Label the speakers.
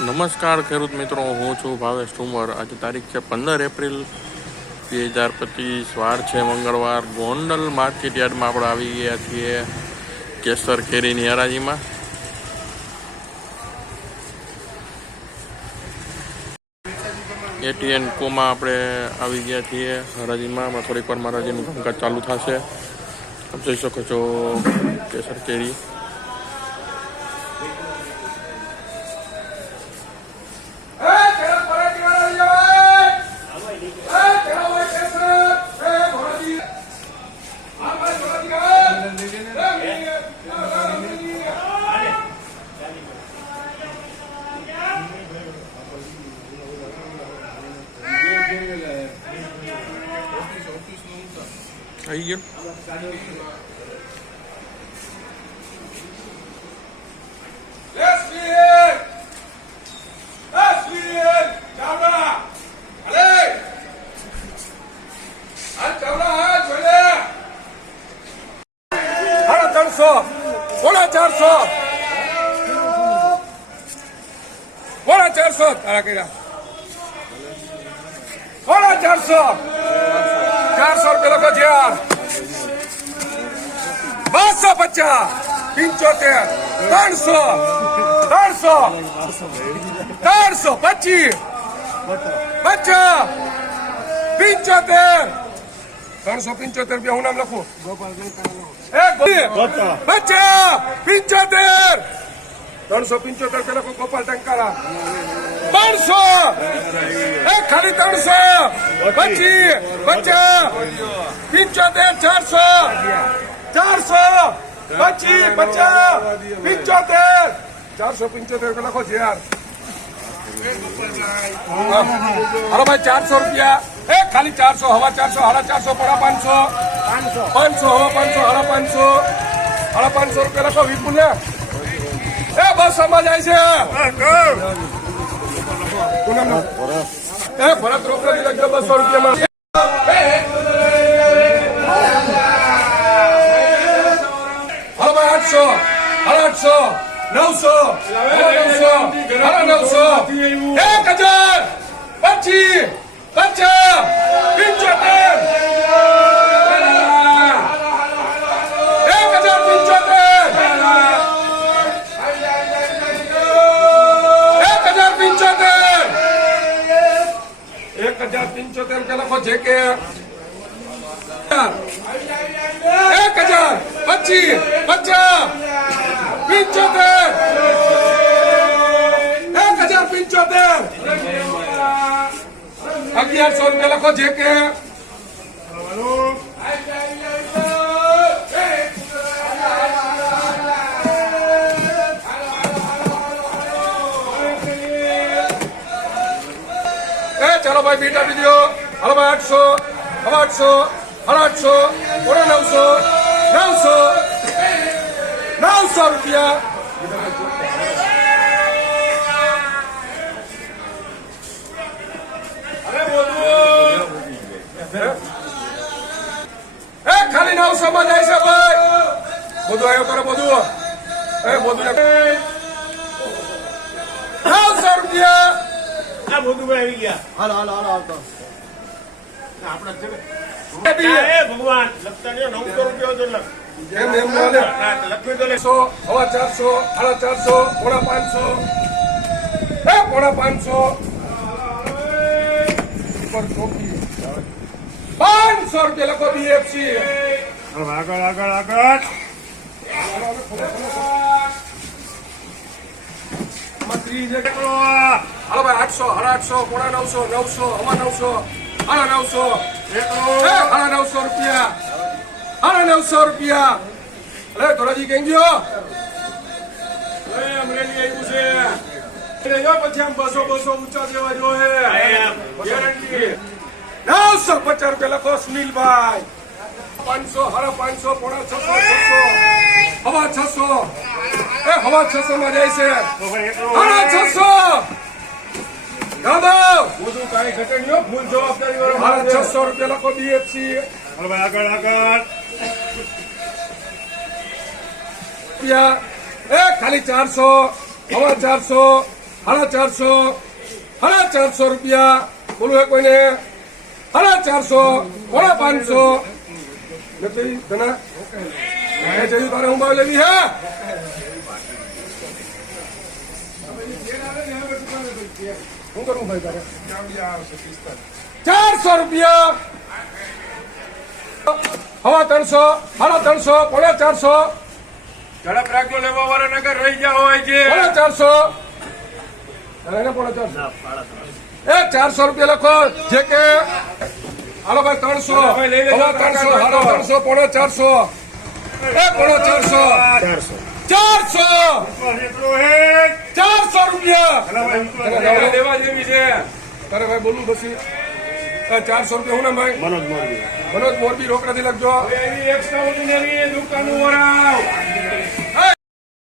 Speaker 1: નમસ્કાર ખેડૂત મિત્રો, હું છું ભાવેશ ઠુમર. આજે તારીખ છે પંદર એપ્રિલ બે હજાર પચીસ. વાર છે મંગળવાર. ગોંડલ માર્કેટ યાર્ડમાં આપણે આવી ગયા છીએ કેસર કેરીની હરાજીમાં. એટીએન કોમાં આપણે આવી ગયા છીએ હરાજીમાં. હમણાં થોડીક વારમાં હરાજીનું કામકાજ ચાલુ થશે. આપ જોઈ શકો છો કેસર કેરી આવી ગયો
Speaker 2: Lesbian! Lesbian! ચાવડા! અલે! આ ચાવડા હા જોડે! સાડા ત્રણસો પોણા ચારસો પોણા ચારસો તારા કર્યા પોણા ચારસો ચારસો રૂપિયા લખો ચાર બસો પચાસ પંચોતેર ત્રણસો ત્રણસો ત્રણસો પચીસ પચાસ પંચોતેર ત્રણસો પંચોતેર રૂપિયા હું નામ લખું પચા પચાસ પંચોતેર ત્રણસો પંચોતેર લખો ગોપાલ ટંકારા પાંચસો એ ખાલી ત્રણસો પચીસ પચાસ પંચોતેર ચારસો ચારસો! પચીસ પચાસ પિંચોતેર! ચારસો પંચોતેર લખો છે યાર. હાલો ભાઈ ચારસો રૂપિયા. એ ખાલી ચારસો હવા ચારસો હાડા ચારસો પડા પાંચસો. પાંચસો. હવા પાંચસો હાડા પાંચસો. હાડા પાંચસો રૂપિયા લખો વિપુલ ને. એ બસ સમજ આવી છે. એ ભરત રોકડી બસો રૂપિયામાં આઠસો હાડા આઠસો નવસો નવસો હાડા નવસો એક હજાર પચીસ પચાસ પંચોતેર એક હજાર પંચોતેર એક હજાર પંચોતેર એક હજાર પંચોતેર કે લખો છે કે એક હજાર પચીસ પચાસ પંચોતેર એક હજાર પંચોતેર અગિયારસો રૂપિયા લખો છે કે એ ચાલો ભાઈ બીટા બીજો હાલો ભાઈ આઠસો હવે આઠસો સાડા આઠસો પોણા નવસો નવસો નવસો રૂપિયા એ ખાલી નવસો માં જાય છે ભાઈ બધું આવ્યો કરો બધું એ બધું નવસો રૂપિયા
Speaker 3: આ ભોગુભાઈ આવી ગયા
Speaker 4: હાલો હાલો હાલો આવતો
Speaker 3: આપણા છે ને. એ
Speaker 2: સાડા ચારસો પોણા પાંચસો પોણા પાંચસો પાંચસો રૂપિયા લખો બીએફસી
Speaker 3: આગળ આગળ આગળ
Speaker 2: ભાઈ આઠસો સાડા આઠસો પોણા નવસો નવસો અમા નવસો સાડા નવસો. સાડા નવસો રૂપિયા. સાડા નવસો રૂપિયા. અરે ધોરાજી કેમ ગયો
Speaker 3: અમરેલી આવ્યું છે.
Speaker 2: પછી આમ બસો બસો ઊંચા જેવા જો હે. નવસો પચાસ રૂપિયા લખો સુનિલભાઈ. પાંચસો સાડા પાંચસો પોણા છસો છસો. હવા છસો. એ હવા છસો માં જાય છે. સાડા છસો.
Speaker 3: બધું કાંઈ ઘટે નહીં. ફૂલ જવાબદારી વાળો
Speaker 2: સાડા
Speaker 3: છે.
Speaker 2: છસો રૂપિયા લખો બીએફસી
Speaker 3: હાલો ભાઈ આગળ આગળ.
Speaker 2: રૂપિયા એ ખાલી ચારસો હવા ચારસો સાડા ચારસો સાડા ચારસો રૂપિયા. બોલું હે કોઈને. સાડા ચારસો પોણા પાંચસો. નથી ઘણા જયું તારે હું ભાવ લેવી હે? શું કરું ભાઈ તારે ચારસો રૂપિયા. હવા ત્રણસો સાડા ત્રણસો પોણા ચારસો.
Speaker 3: ઝડપ રાખજો લેવા વાળા નગર રહી ગયા હોય છે
Speaker 2: પોણા ચારસો. પોણા ચારસો. એ ચારસો રૂપિયા લખો જે કે હાલો ભાઈ ત્રણસો.
Speaker 3: ભાઈ લઈ લેજો.
Speaker 2: હવા ત્રણસો હાલો ત્રણસો પોણા ચારસો. એ પોણા ચારસો.
Speaker 3: ચારસો.
Speaker 2: ચારસો. ચારસો રૂપિયા!
Speaker 3: લેવા જેવી છે.
Speaker 2: તારે ભાઈ બોલવું પછી. ચારસો રૂપિયા હું ને ભાઈ?
Speaker 3: મનોજ મોરબી.
Speaker 2: મનોજ મોરબી રોકડાથી લખજો.
Speaker 3: એક્સ્ટ્રા ઓર્ડિનરી દુકાન વરાવ